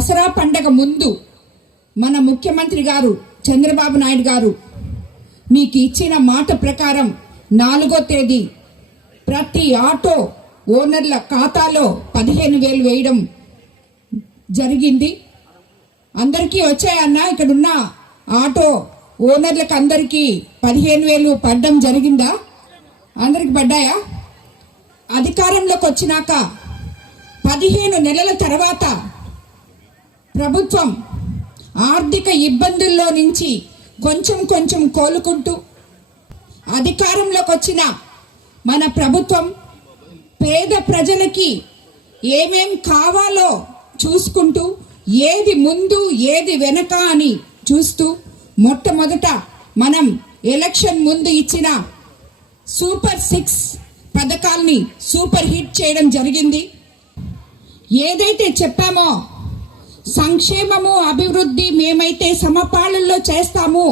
దసరా పండగ ముందు మన ముఖ్యమంత్రి గారు చంద్రబాబు నాయుడు గారు మీకు ఇచ్చిన మాట ప్రకారం 4వ తేదీ ప్రతి ఆటో ఓనర్ల ఖాతాలో 15,000 వేయడం జరిగింది. అందరికీ వచ్చాయన్నా? ఇక్కడున్న ఆటో ఓనర్లకు అందరికీ 15,000 పడడం జరిగిందా? అందరికి పడ్డాయా? అధికారంలోకి వచ్చినాక 15 నెలల తర్వాత ప్రభుత్వం ఆర్థిక ఇబ్బందుల్లో నుంచి కొంచెం కొంచెం కోలుకుంటూ అధికారంలోకి వచ్చిన మన ప్రభుత్వం పేద ప్రజలకి ఏమేం కావాలో చూసుకుంటూ ఏది ముందు ఏది వెనక అని చూస్తూ మొట్టమొదట మనం ఎలక్షన్ ముందు ఇచ్చిన సూపర్ 6 పథకాల్ని సూపర్ హిట్ చేయడం జరిగింది. ఏదైతే చెప్పామో సంక్షేమము అభివృద్ధి మేమైతే సమపాలనలో చేస్తాము